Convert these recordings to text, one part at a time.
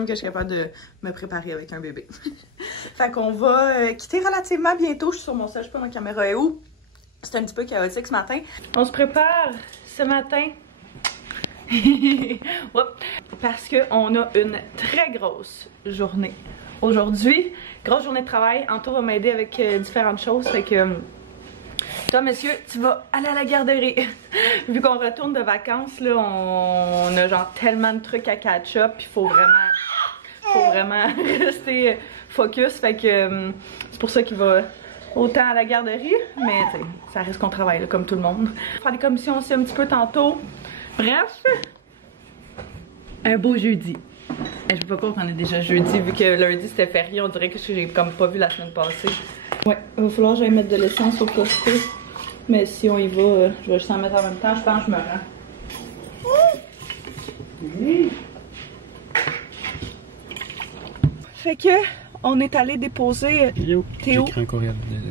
même que je suis capable de me préparer avec un bébé. Fait qu'on va quitter relativement bientôt. Je suis sur mon sel, je sais pas ma caméra est où. C'est un petit peu chaotique ce matin. On se prépare ce matin. Parce qu'on a une très grosse journée aujourd'hui. Grosse journée de travail. Anto va m'aider avec différentes choses. Fait que toi, monsieur, tu vas aller à la garderie. Vu qu'on retourne de vacances, là, on a genre tellement de trucs à catch-up. Il faut vraiment rester focus. Fait que c'est pour ça qu'il va autant à la garderie. Mais tu sais, ça risque qu'on travaille là, comme tout le monde. Faire des commissions aussi un petit peu tantôt. Bref, un beau jeudi. Je peux pas croire qu'on est déjà jeudi vu que lundi c'était férié. On dirait que j'ai comme pas vu la semaine passée. Ouais, il va falloir que j'aille mettre de l'essence au Costco. Mais si on y va, je vais juste en mettre en même temps. Je pense que je me rends. Fait que on est allé déposer Théo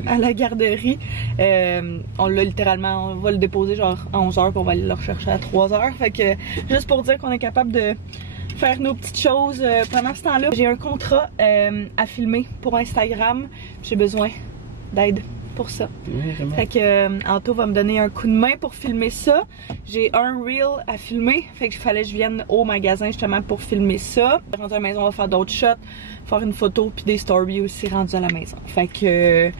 à la garderie. On l'a littéralement, on va le déposer genre à 11h puis on va aller le rechercher à 3h. Fait que juste pour dire qu'on est capable de faire nos petites choses pendant ce temps-là. J'ai un contrat à filmer pour Instagram. J'ai besoin d'aide pour ça. Oui, fait que Anto va me donner un coup de main pour filmer ça. J'ai un reel à filmer. Fait que il fallait que je vienne au magasin justement pour filmer ça. Rendu à la maison, on va faire d'autres shots, faire une photo puis des stories aussi rendus à la maison. Fait que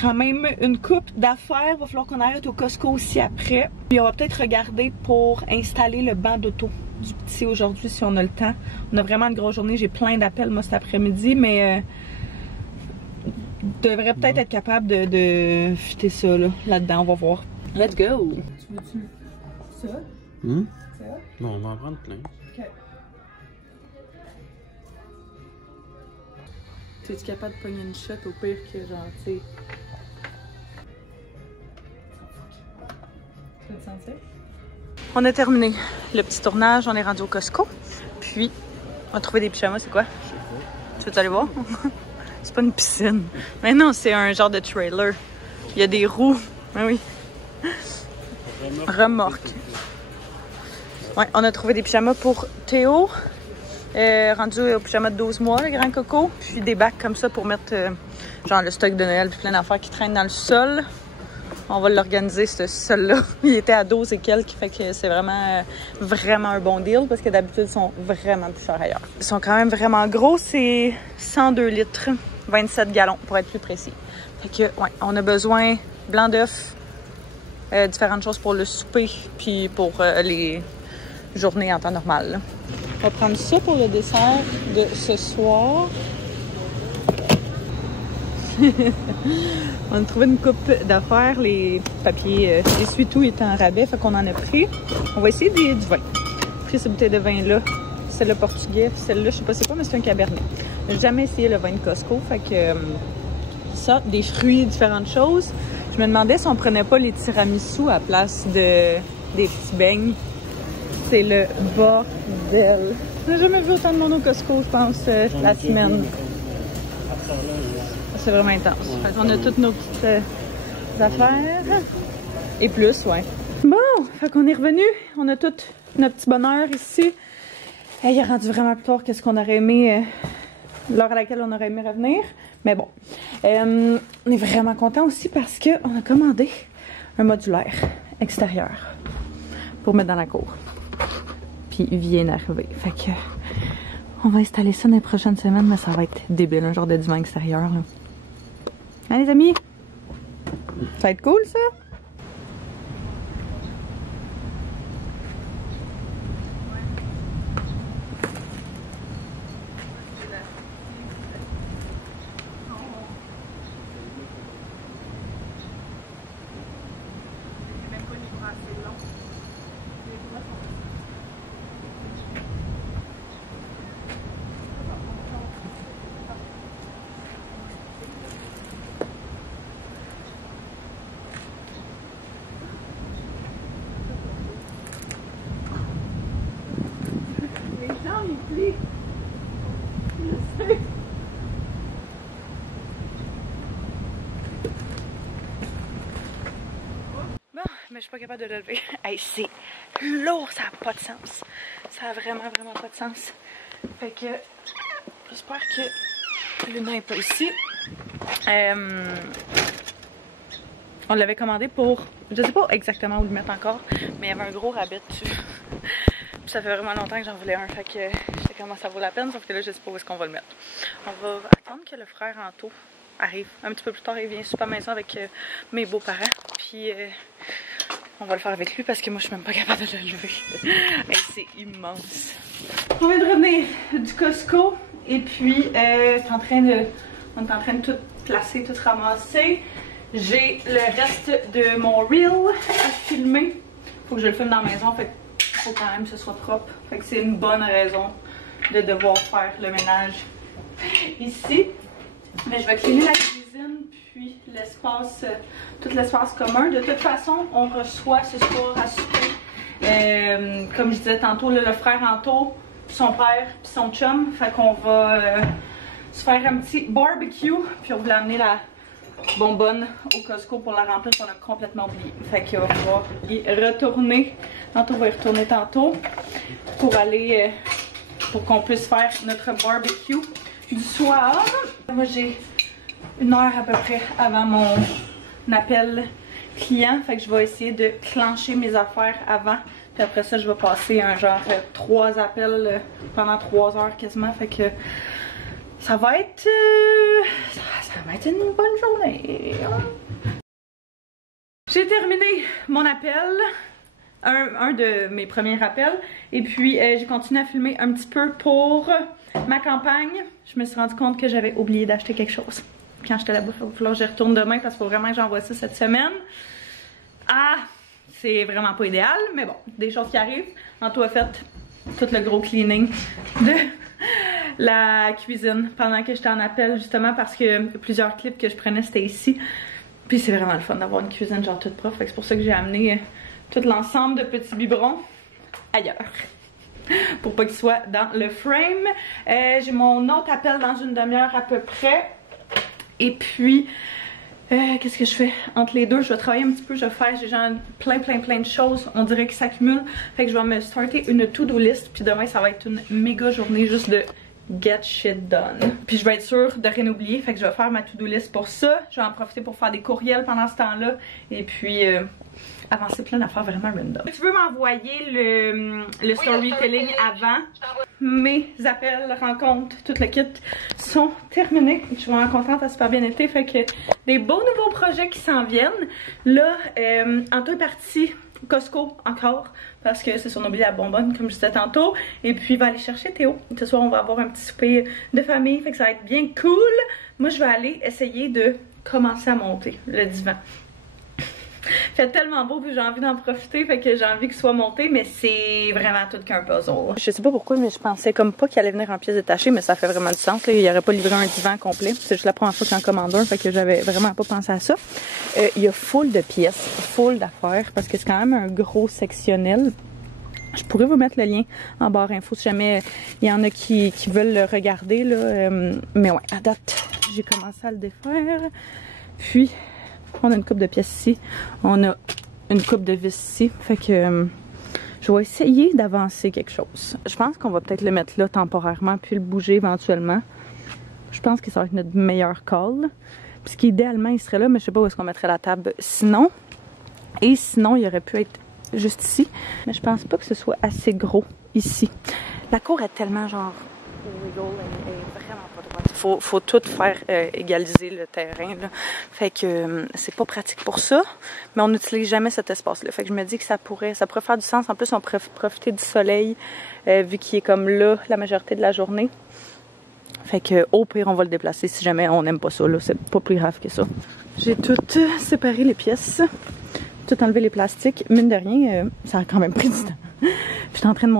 quand même une coupe d'affaires. Va falloir qu'on arrête au Costco aussi après. Puis on va peut-être regarder pour installer le banc d'auto du petit aujourd'hui si on a le temps. On a vraiment une grosse journée. J'ai plein d'appels moi cet après-midi, mais devrais peut-être être capable de fitter ça là-dedans. On va voir. Let's go! Tu veux-tu ça? Ça? Bon, on va en prendre plein. Ok. Es-tu capable de pogner une shot au pire que genre, tu sais. Tu veux te sentir? On a terminé le petit tournage, on est rendu au Costco. Puis, on a trouvé des pyjamas, c'est quoi? Je sais pas. Tu veux aller voir? C'est pas une piscine. Mais non, c'est un genre de trailer. Il y a des roues. Ah oui. Remorque. Ouais, on a trouvé des pyjamas pour Théo. Rendu au pyjama de 12 mois, le grand coco. Puis des bacs comme ça pour mettre genre le stock de Noël puis plein d'affaires qui traînent dans le sol. On va l'organiser, ce sol-là. Il était à 12 et quelques, fait que c'est vraiment un bon deal parce que d'habitude, ils sont vraiment plus chers ailleurs. Ils sont quand même vraiment gros, c'est 102 litres, 27 gallons pour être plus précis. Fait que, ouais, on a besoin blanc d'œuf, différentes choses pour le souper, puis pour les journées en temps normal. Là. On va prendre ça pour le dessert de ce soir. On a trouvé une coupe d'affaires, les papiers essuie-tout étaient en rabais, fait qu'on en a pris. On va essayer du vin. J'ai pris cette bouteille de vin-là, celle-là portugais, celle-là, je sais pas c'est quoi, mais c'est un cabernet. J'ai jamais essayé le vin de Costco, fait que ça, des fruits, différentes choses. Je me demandais si on prenait pas les tiramisu à place des petits beignes. C'est le bordel. J'ai jamais vu autant de monde au Costco, je pense, la semaine. C'est vraiment intense. Fait qu'on a toutes nos petites affaires. Et plus, ouais. Bon, fait qu'on est revenu. On a tout notre petit bonheur ici. Il est rendu vraiment plus tard que ce qu'on aurait aimé, l'heure à laquelle on aurait aimé revenir. Mais bon. On est vraiment content aussi parce qu'on a commandé un modulaire extérieur pour mettre dans la cour. Puis il vient d'arriver. Fait que on va installer ça dans les prochaines semaines, mais ça va être débile, un genre de divan extérieur. Là. Hein les amis? Ça va être cool ça? Mais je suis pas capable de le lever. Hey, c'est lourd, ça n'a pas de sens. Ça a vraiment pas de sens. Fait que j'espère que Luna n'est pas ici. On l'avait commandé pour, je sais pas exactement où le mettre encore, mais il y avait un gros rabbit dessus. Ça fait vraiment longtemps que j'en voulais un, fait que je sais comment ça vaut la peine, sauf que là je sais pas où est-ce qu'on va le mettre. On va attendre que le frère Anto arrive un petit peu plus tard. Il vient super maison avec mes beaux-parents, puis on va le faire avec lui parce que moi je suis même pas capable de le lever. C'est immense. On vient de revenir du Costco et puis on est en train de tout placer, tout ramasser. J'ai le reste de mon reel à filmer. Faut que je le filme dans la maison, fait faut quand même que ce soit propre. Fait que c'est une bonne raison de devoir faire le ménage ici. Mais je vais cleaner la cuisine puis l'espace, tout l'espace commun. De toute façon, on reçoit ce soir à souper. Comme je disais tantôt, là, le frère Anto, son père puis son chum. Fait qu'on va se faire un petit barbecue. Puis on voulait amener la bonbonne au Costco pour la remplir, on a complètement oublié. Fait qu'on va y retourner. Tantôt, on va y retourner tantôt pour aller, pour qu'on puisse faire notre barbecue du soir. Moi, j'ai 1 heure à peu près avant mon appel client. Fait que je vais essayer de clencher mes affaires avant. Puis après ça, je vais passer un genre 3 appels pendant 3 heures quasiment. Fait que ça va être ça va être une bonne journée. J'ai terminé mon appel, un de mes premiers appels, et puis j'ai continué à filmer un petit peu pour ma campagne. Je me suis rendu compte que j'avais oublié d'acheter quelque chose. Quand j'étais là-bas, il va falloir que j'y retourne demain parce qu'il faut vraiment que j'envoie ça cette semaine. Ah, c'est vraiment pas idéal, mais bon, des choses qui arrivent. Anto a fait tout le gros cleaning de la cuisine pendant que j'étais en appel, justement parce que plusieurs clips que je prenais c'était ici. Puis c'est vraiment le fun d'avoir une cuisine genre toute propre. C'est pour ça que j'ai amené tout l'ensemble de petits biberons ailleurs. Pour pas qu'ils soient dans le frame. J'ai mon autre appel dans une demi-heure à peu près. Et puis qu'est-ce que je fais entre les deux? Je vais travailler un petit peu, j'ai genre plein de choses, on dirait qu'ils s'accumulent. Fait que je vais me starter une to-do list, puis demain ça va être une méga journée juste de get shit done. Puis je vais être sûre de rien oublier, fait que je vais faire ma to-do list pour ça. Je vais en profiter pour faire des courriels pendant ce temps-là, et puis avancer plein d'affaires vraiment random. Tu veux m'envoyer le storytelling avant? Mes appels, rencontres, tout le kit sont terminés. Je suis vraiment contente, ça a super bien été. Fait que des beaux nouveaux projets qui s'en viennent. Là, Anto est parti Costco encore parce que c'est son oublié la bonbonne comme je disais tantôt. Et puis il va aller chercher Théo. Ce soir, on va avoir un petit souper de famille. Fait que ça va être bien cool. Moi, je vais aller essayer de commencer à monter le divan. Fait tellement beau puis j'ai envie d'en profiter, fait que j'ai envie qu'il soit monté, mais c'est vraiment tout qu'un puzzle. Je sais pas pourquoi, mais je pensais comme pas qu'il allait venir en pièces détachées, mais ça fait vraiment du sens. Là. Il aurait pas livré un divan complet. C'est juste la première fois que j'en commande un, fait que j'avais vraiment pas pensé à ça. Il y a full de pièces, full d'affaires, parce que c'est quand même un gros sectionnel. Je pourrais vous mettre le lien en barre info si jamais il y en a qui veulent le regarder. Là. Mais ouais, à date, j'ai commencé à le défaire. Puis on a une coupe de pièces ici, on a une coupe de vis ici, fait que je vais essayer d'avancer quelque chose. Je pense qu'on va peut-être le mettre là temporairement puis le bouger éventuellement. Je pense que ça va être notre meilleur call. Puisqu'idéalement il serait là, mais je sais pas où est-ce qu'on mettrait la table sinon. Et sinon il aurait pu être juste ici, mais je pense pas que ce soit assez gros ici. La cour est tellement genre vraiment pas droite. Faut tout faire égaliser le terrain là. Fait que c'est pas pratique pour ça, mais on n'utilise jamais cet espace là. Fait que je me dis que ça pourrait faire du sens. En plus on pourrait profiter du soleil vu qu'il est comme là la majorité de la journée. Fait que au pire on va le déplacer si jamais on n'aime pas ça là, c'est pas plus grave que ça. J'ai tout séparé les pièces, tout enlevé les plastiques. Mine de rien, ça a quand même pris du temps. Je suis en train de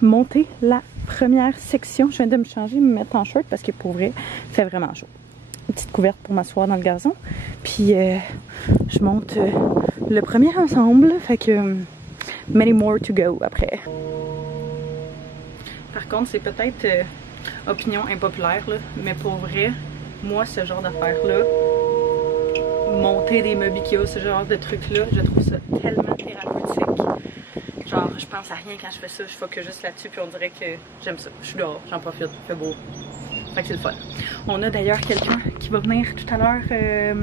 monter la première section. Je viens de me changer, me mettre en shirt parce que pour vrai, il fait vraiment chaud. Une petite couverte pour m'asseoir dans le gazon. Puis je monte le premier ensemble. Fait que many more to go après. Par contre, c'est peut-être opinion impopulaire, là, mais pour vrai, moi, ce genre d'affaires-là, monter des meubles Ikea, ce genre de trucs-là, je trouve ça tellement thérapeutique. Genre, je pense à rien quand je fais ça, je focus juste là-dessus, puis on dirait que j'aime ça. Je suis dehors, j'en profite, il fait beau. Fait que c'est le fun. On a d'ailleurs quelqu'un qui va venir tout à l'heure,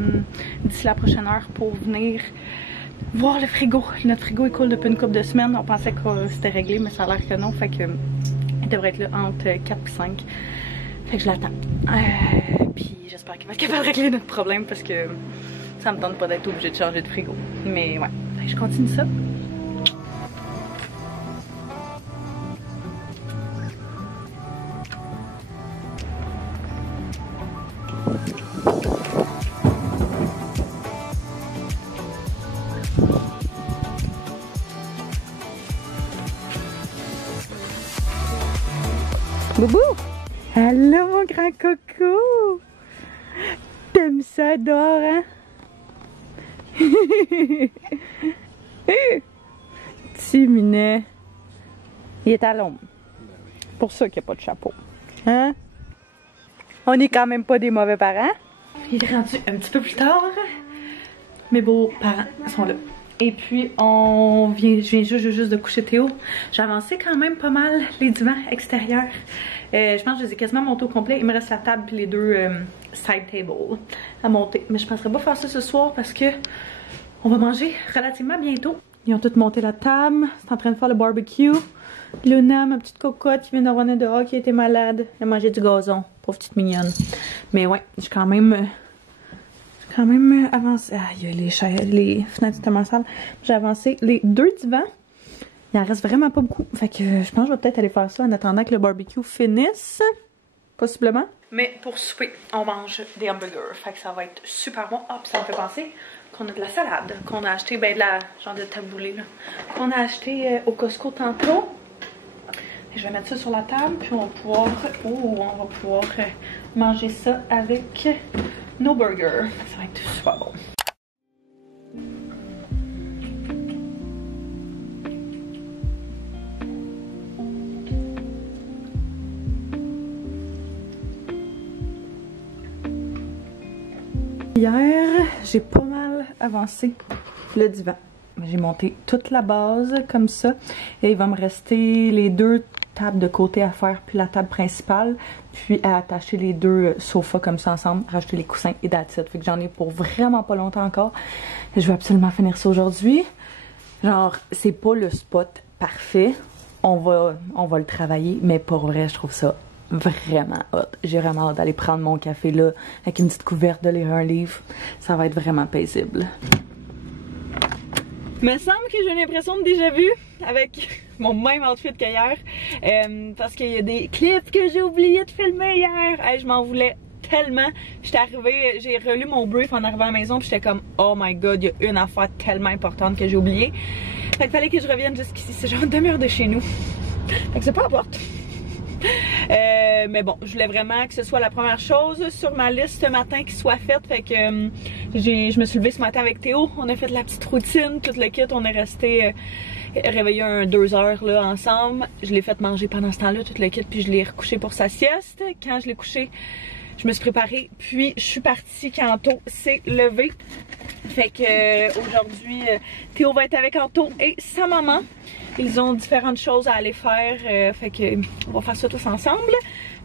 d'ici la prochaine heure, pour venir voir le frigo. Notre frigo est cool depuis une couple de semaines. On pensait que c'était réglé, mais ça a l'air que non. Fait que il devrait être là entre 4 et 5. Fait que je l'attends. Puis j'espère qu'il va être capable de régler notre problème parce que ça me tente pas d'être obligée de changer de frigo. Mais ouais, fait que je continue ça. Boubou! Allô mon grand coco! T'aimes ça dehors, hein? Petit minet. Il est à l'ombre. Pour ça qu'il n'y a pas de chapeau. Hein? On n'est quand même pas des mauvais parents. Il est rendu un petit peu plus tard. Mes beaux-parents sont là. Et puis je viens juste de coucher Théo. J'ai avancé quand même pas mal les divans extérieurs. Je pense que je les ai quasiment montés au complet. Il me reste la table et les deux side tables à monter. Mais je ne penserais pas faire ça ce soir parce que on va manger relativement bientôt. Ils ont tous monté la table. C'est en train de faire le barbecue. Luna, ma petite cocotte qui vient de revenir dehors, qui était malade. Elle a mangé du gazon. Pauvre petite mignonne. Mais ouais, j'ai quand même avancé. Ah, il y a les fenêtres tellement sales. J'ai avancé les deux divans. Il en reste vraiment pas beaucoup. Fait que je pense que je vais peut-être aller faire ça en attendant que le barbecue finisse. Possiblement. Mais pour souper, on mange des hamburgers. Fait que ça va être super bon. Ah, puis ça me fait penser qu'on a de la salade. Qu'on a acheté, ben de la genre de taboulé là. Qu'on a acheté au Costco tantôt. Et je vais mettre ça sur la table. Puis on va pouvoir manger ça avec nos burgers. Ça va être super bon. Hier, j'ai pas mal avancé le divan. J'ai monté toute la base comme ça. Et il va me rester les deux tables de côté à faire, puis la table principale. Puis à attacher les deux sofas comme ça ensemble, rajouter les coussins et that's it. Fait que j'en ai pour vraiment pas longtemps encore. Je vais absolument finir ça aujourd'hui. Genre, c'est pas le spot parfait. On va le travailler, mais pour vrai, je trouve ça vraiment hot. J'ai vraiment hâte d'aller prendre mon café là, avec une petite couverte, de lire un livre. Ça va être vraiment paisible. Me semble que j'ai l'impression de déjà vu avec mon même outfit qu'hier. Parce qu'il y a des clips que j'ai oublié de filmer hier. Hey, je m'en voulais tellement. J'étais arrivée, j'ai relu mon brief en arrivant à la maison, puis j'étais comme oh my god, il y a une affaire tellement importante que j'ai oubliée. Fait qu'il fallait que je revienne jusqu'ici. C'est genre une demi-heure de chez nous. Fait que c'est pas importe. Mais bon, je voulais vraiment que ce soit la première chose sur ma liste ce matin qui soit faite. Fait que je me suis levée ce matin avec Théo. On a fait de la petite routine, tout le kit. On est resté réveillé 2 heures là ensemble. Je l'ai fait manger pendant ce temps-là, tout le kit, puis je l'ai recouché pour sa sieste. Quand je l'ai couché, je me suis préparée, puis je suis partie quand Anto s'est levé. Fait que aujourd'hui, Théo va être avec Anto et sa maman. Ils ont différentes choses à aller faire, fait que on va faire ça tous ensemble.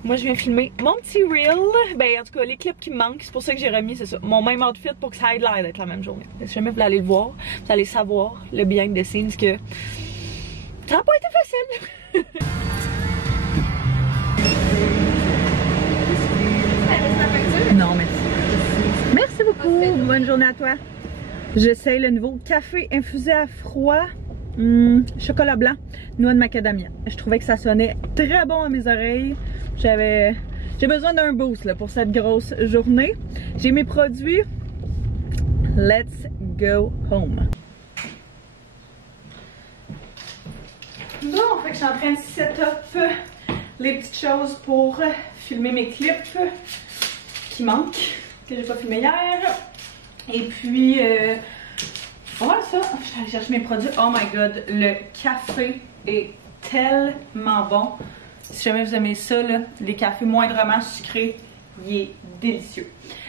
Moi je viens filmer mon petit reel, ben en tout cas les clips qui me manquent, c'est pour ça que j'ai remis, c'est ça, mon même outfit pour que ça ait l'air d'être la même journée. Si jamais vous voulez aller le voir, vous allez savoir le behind the scenes que ça n'a pas été facile. Non merci. Merci beaucoup, bonne journée à toi. J'essaye le nouveau café infusé à froid. Chocolat blanc, noix de macadamia. Je trouvais que ça sonnait très bon à mes oreilles. J'ai besoin d'un boost là, pour cette grosse journée. J'ai mes produits. Let's go home. Bon, fait que je suis en train de set up les petites choses pour filmer mes clips qui manquent, que j'ai pas filmé hier. Et puis voilà ça, je suis allée chercher mes produits. Oh my god, le café est tellement bon. Si jamais vous aimez ça, là, les cafés moindrement sucrés, il est délicieux.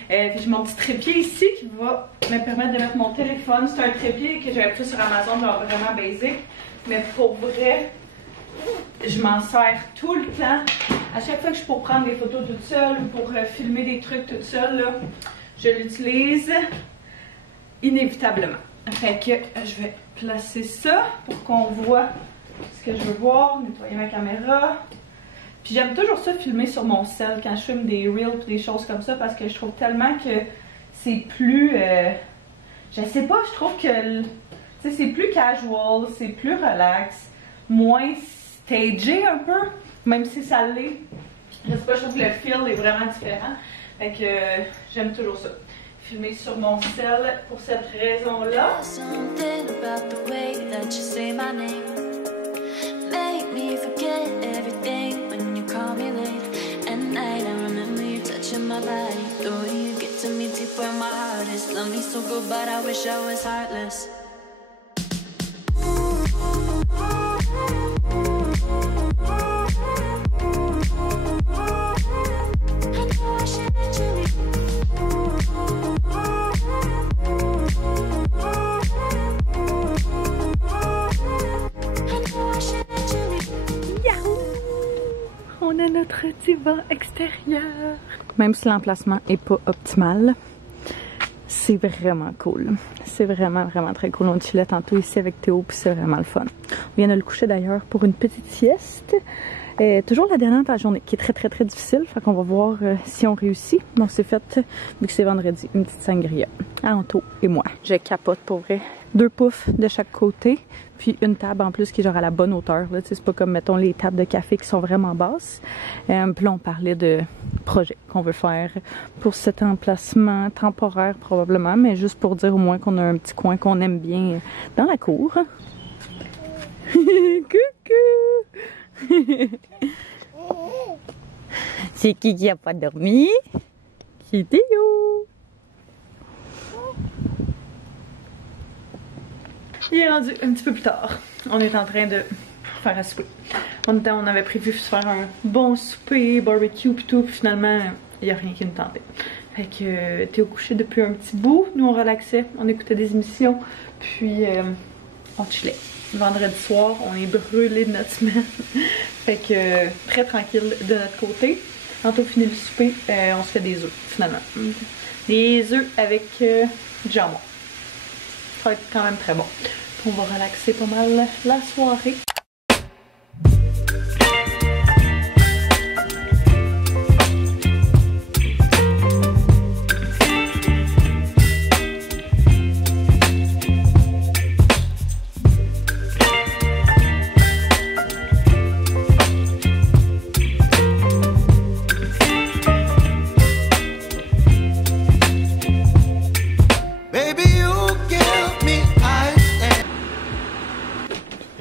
J'ai mon petit trépied ici qui va me permettre de mettre mon téléphone. C'est un trépied que j'avais pris sur Amazon, genre vraiment basic. mais pour vrai, je m'en sers tout le temps. À chaque fois que je peux prendre des photos toute seule ou pour filmer des trucs toute seule, là, je l'utilise inévitablement. Fait que je vais placer ça pour qu'on voit ce que je veux voir, nettoyer ma caméra. Puis j'aime toujours ça filmer sur mon cell quand je filme des reels et des choses comme ça parce que je trouve tellement que c'est plus... je sais pas, je trouve que c'est plus casual, c'est plus relax, moins stagé un peu, même si ça l'est. Je sais pas, je trouve que le feel est vraiment différent. Fait que j'aime toujours ça. Filmer sur mon cell pour cette raison-là. On a notre divan extérieur. Même si l'emplacement est pas optimal, c'est vraiment cool. C'est vraiment très cool. On chillait tantôt ici avec Théo puis c'est vraiment le fun. On vient de le coucher d'ailleurs pour une petite sieste. Toujours la dernière de la journée qui est très difficile. Fait qu'on va voir si on réussit. Donc c'est fait, vu que c'est vendredi, une petite sangria. Anto et moi. Je capote pour vrai. 2 poufs de chaque côté. Puis une table en plus qui est genre à la bonne hauteur. C'est pas comme mettons les tables de café qui sont vraiment basses. Puis là on parlait de projets qu'on veut faire pour cet emplacement temporaire probablement. Mais juste pour dire au moins qu'on a un petit coin qu'on aime bien dans la cour. Coucou! C'est qui a pas dormi? C'est Théo! Il est rendu un petit peu plus tard. On est en train de faire à souper. On avait prévu de faire un bon souper, barbecue pis tout, puis finalement, il n'y a rien qui nous tentait. Fait que Théo couché depuis un petit bout. Nous on relaxait, on écoutait des émissions, puis on chillait. Vendredi soir, on est brûlé de notre semaine. Fait que très tranquille de notre côté. Quand on finit le souper, on se fait des œufs finalement. Des œufs avec du jambon. Ça va être quand même très bon. On va relaxer pas mal la soirée.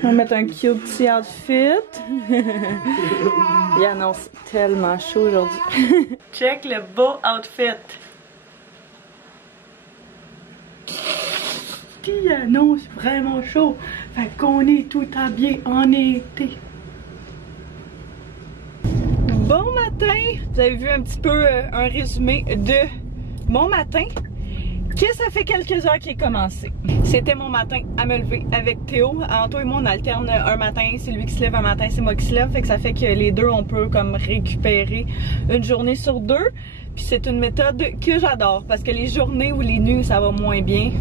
On va mettre un cute petit outfit. Il annonce tellement chaud aujourd'hui. Check le beau outfit. Il annonce vraiment chaud. Fait qu'on est tout habillé en été. Bon matin! Vous avez vu un petit peu un résumé de mon matin. Que ça fait quelques heures qu'il est commencé. C'était mon matin à me lever avec Théo. Anto et moi on alterne un matin, c'est lui qui se lève, un matin c'est moi qui se lève. Fait que ça fait que les deux on peut comme récupérer une journée sur deux. Puis c'est une méthode que j'adore parce que les journées ou les nuits ça va moins bien,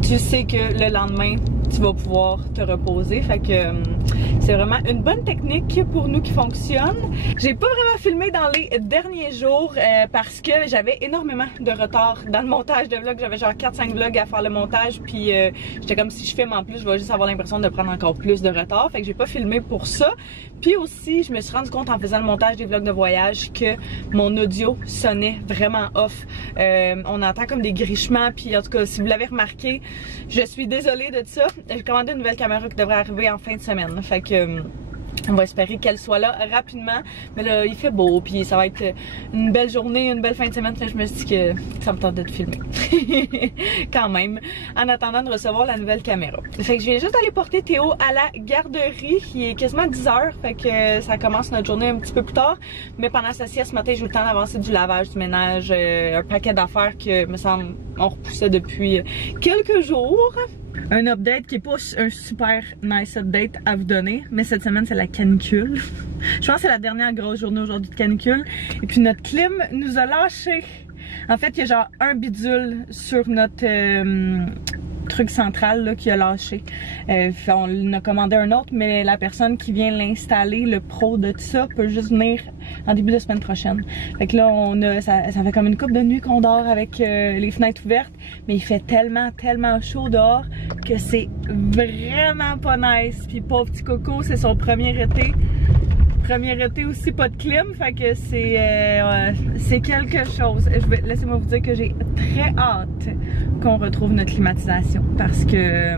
tu sais que le lendemain tu vas pouvoir te reposer. Fait que c'est vraiment une bonne technique pour nous qui fonctionne. J'ai pas vraiment filmé dans les derniers jours parce que j'avais énormément de retard dans le montage de vlog. J'avais genre 4-5 vlogs à faire le montage, puis j'étais comme si je filme en plus, je vais juste avoir l'impression de prendre encore plus de retard. Fait que j'ai pas filmé pour ça. Puis aussi, je me suis rendu compte en faisant le montage des vlogs de voyage que mon audio sonnait vraiment off. On entend comme des grichements, puis en tout cas, si vous l'avez remarqué, je suis désolée de ça. J'ai commandé une nouvelle caméra qui devrait arriver en fin de semaine. Fait que on va espérer qu'elle soit là rapidement. Mais là, il fait beau, puis ça va être une belle journée, une belle fin de semaine. Fait que je me suis dit que ça me tentait de filmer. Quand même, en attendant de recevoir la nouvelle caméra. Fait que je viens juste aller porter Théo à la garderie. Il est quasiment 10h, fait que ça commence notre journée un petit peu plus tard. Mais pendant sa sieste ce matin, j'ai eu le temps d'avancer du lavage, du ménage, un paquet d'affaires que, me semble, on repoussait depuis quelques jours. Un update qui est pas un super nice update à vous donner, mais cette semaine c'est la canicule. Je pense que c'est la dernière grosse journée aujourd'hui de canicule. Et puis notre clim nous a lâché. En fait, il y a genre un bidule sur notre truc central là, qui a lâché. On a commandé un autre, mais la personne qui vient l'installer, le pro de tout ça, peut juste venir en début de semaine prochaine. Fait que là, ça fait comme une couple de nuit qu'on dort avec les fenêtres ouvertes, mais il fait tellement chaud dehors que c'est vraiment pas nice. Puis pauvre petit coco, c'est son premier été. Premier été aussi, pas de clim, fait que c'est quelque chose. Laissez-moi vous dire que j'ai très hâte qu'on retrouve notre climatisation parce que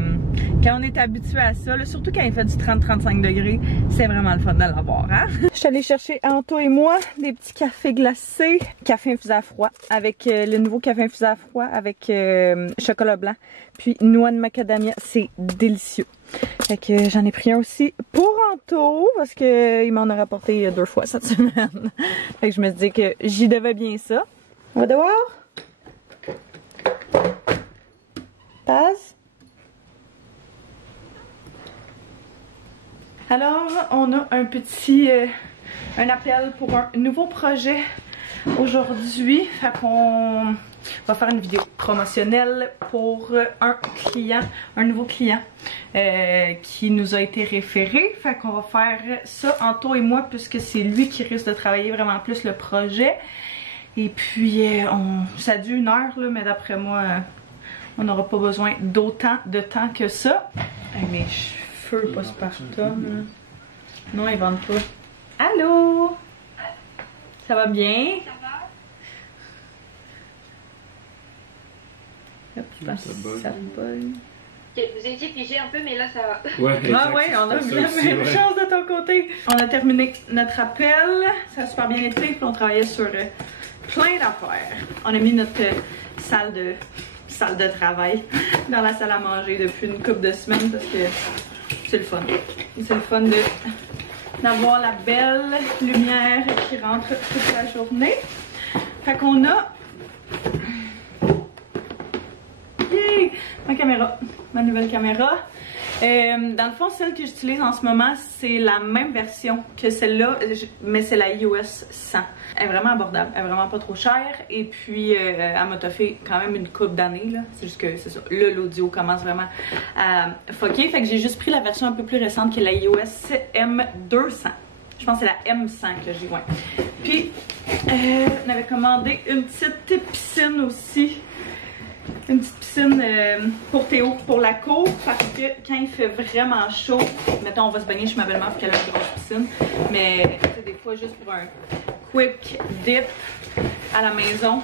quand on est habitué à ça, là, surtout quand il fait du 30-35 degrés, c'est vraiment le fun de l'avoir, hein? Je suis allée chercher Anto et moi des petits cafés glacés, café infusé à froid, avec le nouveau café infusé à froid avec chocolat blanc, puis noix de macadamia, c'est délicieux. Fait que j'en ai pris un aussi pour Anto parce qu'il m'en a rapporté 2 fois cette semaine. Fait que je me dis que j'y devais bien ça. On va devoir? Taz? Alors, on a un petit un appel pour un nouveau projet aujourd'hui. Fait qu'on va faire une vidéo promotionnelle pour un client, un nouveau client qui nous a été référé. Fait qu'on va faire ça, Anto et moi, puisque c'est lui qui risque de travailler vraiment plus le projet. Et puis, ça dure 1 heure, là, mais d'après moi, on n'aura pas besoin d'autant de temps que ça. Mes cheveux postpartum. Non, ils vendent pas. Allô? Ça va bien? Ça bug. Vous étiez figé un peu, mais là ça va. Ouais, on a vu la même chose de ton côté. On a terminé notre appel, ça a super bien été, puis on travaillait sur plein d'affaires. On a mis notre salle de travail dans la salle à manger depuis une couple de semaines parce que c'est le fun. C'est le fun d'avoir la belle lumière qui rentre toute la journée. Fait qu'on a ma caméra, ma nouvelle caméra. Dans le fond, celle que j'utilise en ce moment, c'est la même version que celle-là, mais c'est la iOS 100. Elle est vraiment abordable, elle est vraiment pas trop chère. Et puis, elle m'a toffé quand même une couple d'années. C'est juste que, c'est ça, là, l'audio commence vraiment à fucker. Fait que j'ai juste pris la version un peu plus récente qui est la iOS M200. Je pense que c'est la M100 que j'ai, ouais. Puis, on avait commandé une petite piscine aussi. Une petite piscine pour Théo, pour la cour, parce que quand il fait vraiment chaud, mettons on va se baigner chez ma belle-mère pour qu'elle ait une grosse piscine, mais des fois juste pour un quick dip à la maison,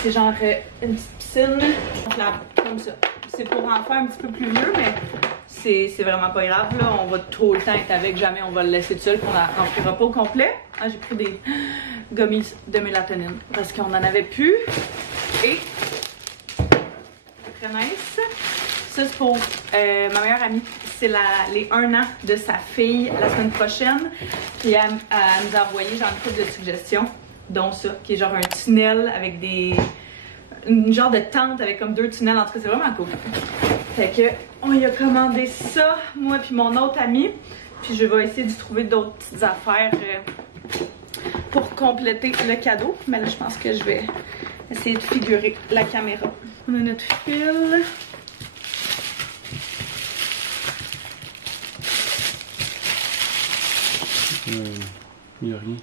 c'est genre une petite piscine comme ça. C'est pour en faire un petit peu plus vieux, mais c'est vraiment pas grave, là, on va tout le temps être avec, jamais on va le laisser tout seul, qu'on n'en fera pas au complet. Ah, j'ai pris des gummies de mélatonine, parce qu'on en avait plus, et très nice. Ça c'est pour ma meilleure amie. C'est les 1 an de sa fille la semaine prochaine. Puis elle nous a envoyé genre une couple de suggestions, dont ça, qui est genre un tunnel avec une genre de tente avec comme 2 tunnels. En tout cas, c'est vraiment cool. Fait que on y a commandé ça, moi puis mon autre ami. Puis je vais essayer de trouver d'autres petites affaires pour compléter le cadeau. Mais là, je pense que je vais essayer de figurer la caméra. On a notre fil. Il n'y a rien.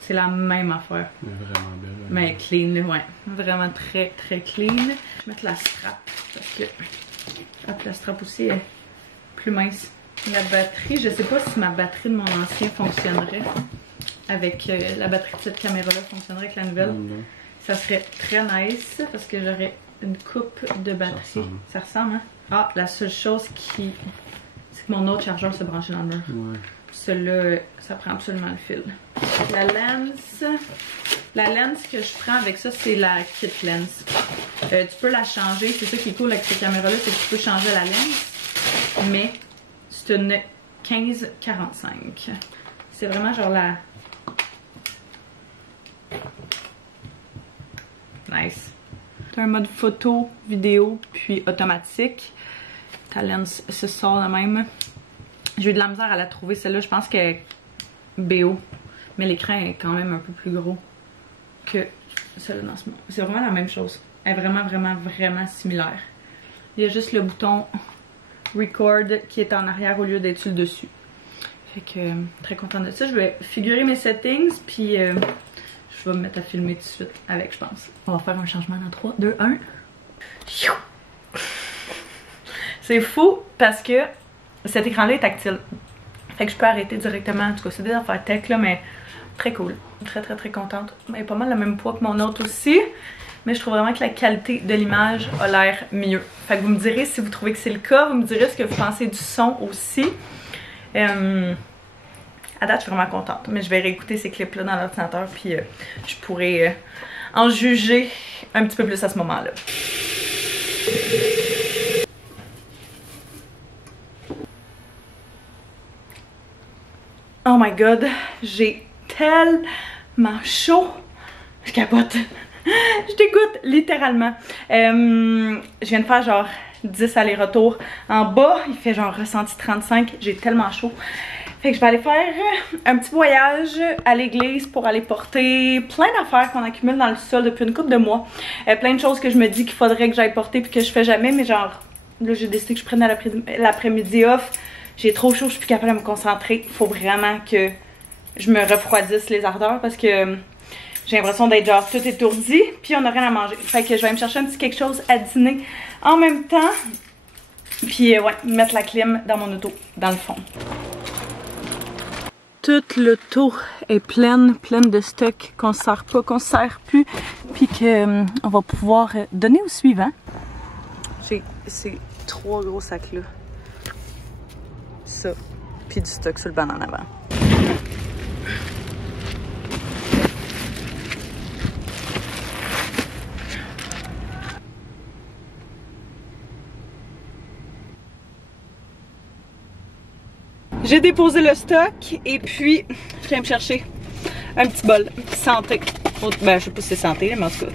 C'est la même affaire. Mais vraiment belle. Mais clean, ouais. Vraiment très clean. Je vais mettre la strap parce que la strap aussi est plus mince. La batterie, je sais pas si ma batterie de mon ancien fonctionnerait avec la batterie de cette caméra-là fonctionnerait avec la nouvelle. Non. Ça serait très nice parce que j'aurais une coupe de batterie. Ça ressemble, hein? Ah, la seule chose c'est que mon autre chargeur se branche dans le mur. Ouais. Celui-là, ça prend absolument le fil. La lens que je prends avec ça, c'est la kit lens. Tu peux la changer. C'est ça qui est cool avec cette caméra-là, c'est que tu peux changer la lens. Mais c'est une 15-45. C'est vraiment genre la... Nice. T'as un mode photo, vidéo, puis automatique. Ta lens se sort de même. J'ai eu de la misère à la trouver, celle-là. Je pense qu'elle est BO. Mais l'écran est quand même un peu plus gros que celle-là dans ce moment. C'est vraiment la même chose. Elle est vraiment similaire. Il y a juste le bouton Record qui est en arrière au lieu d'être sur le dessus. Fait que très contente de ça. Je vais figurer mes settings, puis je vais me mettre à filmer tout de suite avec, je pense. On va faire un changement dans 3, 2, 1. C'est fou parce que cet écran-là est tactile. Fait que je peux arrêter directement. En tout cas, c'est des affaires tech là, mais très cool. Très contente. Elle est pas mal le même poids que mon autre aussi. Mais je trouve vraiment que la qualité de l'image a l'air mieux. Fait que vous me direz si vous trouvez que c'est le cas. Vous me direz ce que vous pensez du son aussi. À date, je suis vraiment contente. Mais je vais réécouter ces clips-là dans l'ordinateur. Puis je pourrai en juger un petit peu plus à ce moment-là. Oh my god, j'ai tellement chaud. Je capote. Je dégoûte littéralement. Je viens de faire genre 10 allers-retours. En bas, il fait genre ressenti 35. J'ai tellement chaud. Fait que je vais aller faire un petit voyage à l'église pour aller porter plein d'affaires qu'on accumule dans le sol depuis une couple de mois. Plein de choses que je me dis qu'il faudrait que j'aille porter puis que je fais jamais. Mais genre, là j'ai décidé que je prenne l'après-midi off. J'ai trop chaud, je suis plus capable de me concentrer. Il faut vraiment que je me refroidisse les ardeurs parce que j'ai l'impression d'être genre tout étourdi, puis on n'a rien à manger. Fait que je vais me chercher un petit quelque chose à dîner en même temps. Puis ouais, mettre la clim dans mon auto, dans le fond. Toute l'auto est pleine de stock qu'on ne sert pas, qu'on ne sert plus, puis qu'on va pouvoir donner au suivant. J'ai ces 3 gros sacs là. Ça, puis du stock sur le banc en avant. J'ai déposé le stock et puis je viens me chercher un petit bol santé. Ben, je sais pas si c'est santé, mais en tout cas,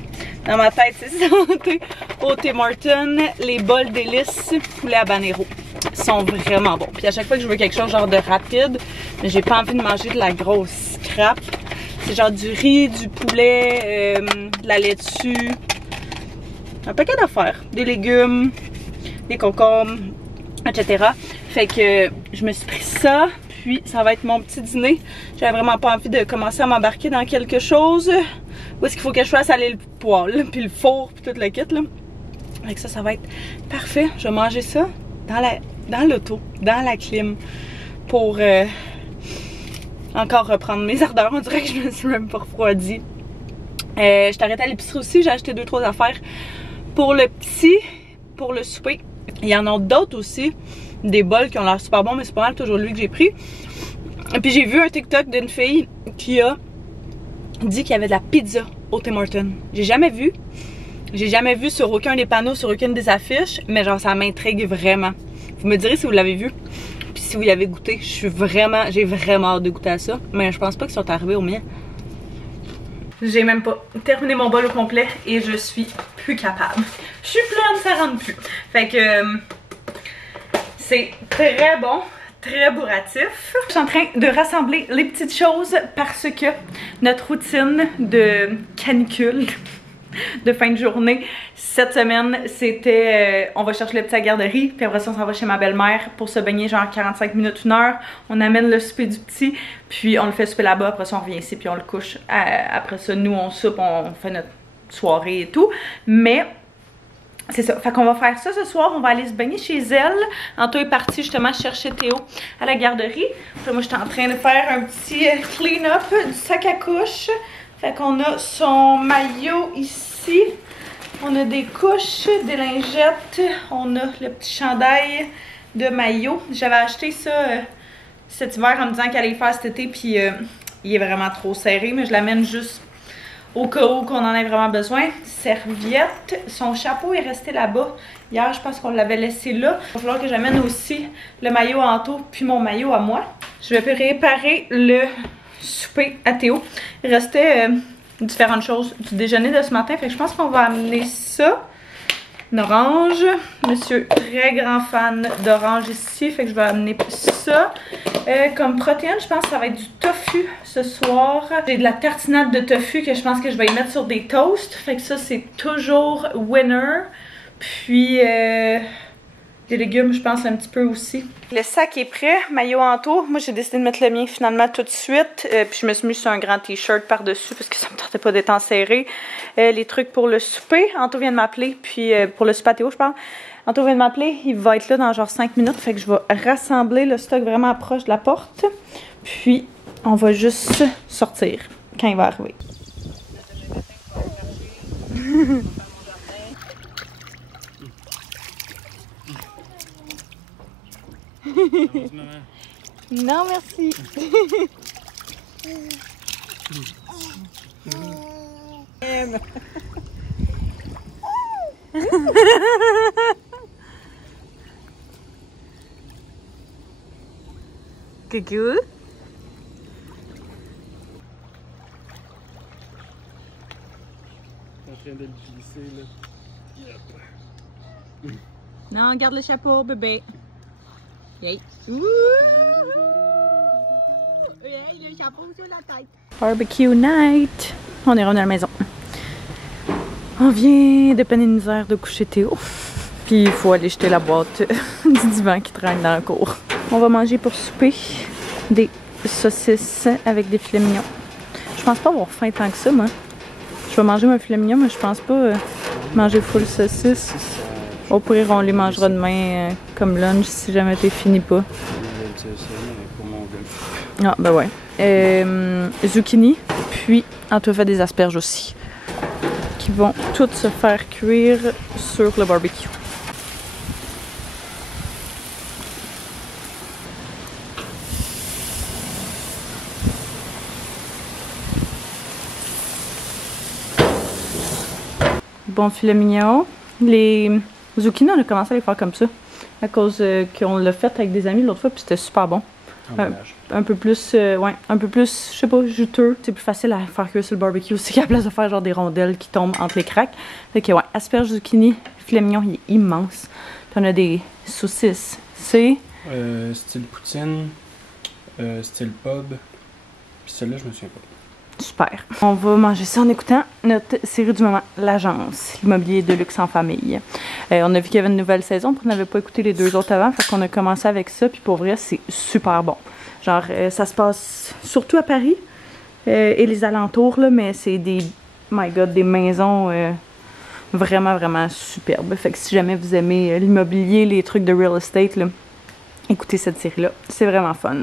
dans ma tête, c'est santé. Au Tim Hortons, les bols délices poulet habanero sont vraiment bons. Puis à chaque fois que je veux quelque chose genre de rapide, j'ai pas envie de manger de la grosse crap. C'est genre du riz, du poulet, de la laitue, un paquet d'affaires, des légumes, des concombres, etc. Fait que je me suis pris ça, puis ça va être mon petit dîner. J'avais vraiment pas envie de commencer à m'embarquer dans quelque chose où est-ce qu'il faut que je fasse aller le poêle, puis le four, puis tout le kit là. Fait que ça va être parfait. Je vais manger ça dans l'auto, dans la clim, pour encore reprendre mes ardeurs. On dirait que je me suis même pas refroidie. Je suis arrêtée à l'épicerie aussi, j'ai acheté 2-3 affaires pour le petit, pour le souper. Il y en a d'autres aussi, des bols qui ont l'air super bons, mais c'est pas mal toujours lui que j'ai pris. Et puis j'ai vu un TikTok d'une fille qui a dit qu'il y avait de la pizza au Tim Hortons. J'ai jamais vu sur aucun des panneaux, sur aucune des affiches, mais genre ça m'intrigue vraiment. Vous me direz si vous l'avez vu, puis si vous y avez goûté. J'ai vraiment hâte de goûter à ça, mais je pense pas qu'ils sont arrivés au mien. J'ai même pas terminé mon bol au complet et je suis plus capable. Je suis pleine, ça rentre plus. Fait que c'est très bon, très bourratif. Je suis en train de rassembler les petites choses parce que notre routine de canicule de fin de journée cette semaine, c'était on va chercher le petit à la garderie, puis après ça on s'en va chez ma belle-mère pour se baigner genre 45 minutes, 1 heure. On amène le souper du petit, puis on le fait souper là-bas, après ça on revient ici puis on le couche. Après ça nous on soupe, on fait notre soirée et tout, mais c'est ça, fait qu'on va faire ça ce soir, on va aller se baigner chez elle. Anto est parti justement chercher Théo à la garderie. Puis moi j'étais en train de faire un petit clean-up du sac à couche. Fait qu'on a son maillot ici, on a des couches, des lingettes, on a le petit chandail de maillot. J'avais acheté ça cet hiver en me disant qu'elle allait le faire cet été, puis il est vraiment trop serré, mais je l'amène juste au cas où qu'on en ait vraiment besoin. Serviette, son chapeau est resté là-bas. Hier, je pense qu'on l'avait laissé là. Il va falloir que j'amène aussi le maillot à Anto, puis mon maillot à moi. Je vais préparer le souper à Théo. Il restait différentes choses du déjeuner de ce matin. Fait que je pense qu'on va amener ça. Une orange. Monsieur, très grand fan d'orange ici. Fait que je vais amener ça. Comme protéine, je pense que ça va être du tofu ce soir. J'ai de la tartinade de tofu que je pense que je vais y mettre sur des toasts. Fait que ça, c'est toujours winner. Puis, des légumes, je pense, un petit peu aussi. Le sac est prêt, maillot Anto. Moi, j'ai décidé de mettre le mien finalement tout de suite. Puis je me suis mis sur un grand t-shirt par-dessus parce que ça me tentait pas d'être enserré. Les trucs pour le souper, Anto vient de m'appeler. Puis pour le souper à Théo, je parle. Anto vient de m'appeler. Il va être là dans genre 5 minutes. Fait que je vais rassembler le stock vraiment proche de la porte. Puis on va juste sortir quand il va arriver. Non, merci. Coucou. En train de le glisser là. Yep. Non, garde le chapeau, bébé. Yay. Ouh! Le chapeau sur la tête. Barbecue night. On est rendu à la maison. On vient de peine et de misère de coucher Théo. Puis il faut aller jeter la boîte du divan qui traîne dans la cour. On va manger pour souper des saucisses avec des filets mignons. Je pense pas avoir faim tant que ça, moi. Je vais manger mon filet mignon, mais je pense pas manger full saucisse. Au pire, on les mangera demain comme lunch si jamais t'es fini pas. Ah, ben ouais. Zucchini, puis Anto fait des asperges aussi. Qui vont toutes se faire cuire sur le barbecue. Bon filet mignon. Les zucchini, on a commencé à les faire comme ça. À cause qu'on l'a fait avec des amis l'autre fois, puis c'était super bon. Un peu plus, ouais, un peu plus, je sais pas, juteux. C'est plus facile à faire cuire sur le barbecue aussi qu'à la place de faire genre des rondelles qui tombent entre les craques. Fait que ouais, asperges zucchini, filet mignon, il est immense. Puis on a des saucisses. C'est style poutine, style pub. Puis celle-là, je me souviens pas. Super. On va manger ça en écoutant notre série du moment, l'agence, l'immobilier de luxe en famille. On a vu qu'il y avait une nouvelle saison, puis on n'avait pas écouté les 2 autres avant, fait qu'on a commencé avec ça, puis pour vrai, c'est super bon. Genre, ça se passe surtout à Paris et les alentours, là, mais c'est des, my god, des maisons vraiment, vraiment superbes. Fait que si jamais vous aimez l'immobilier, les trucs de real estate, là, écoutez cette série-là, c'est vraiment fun.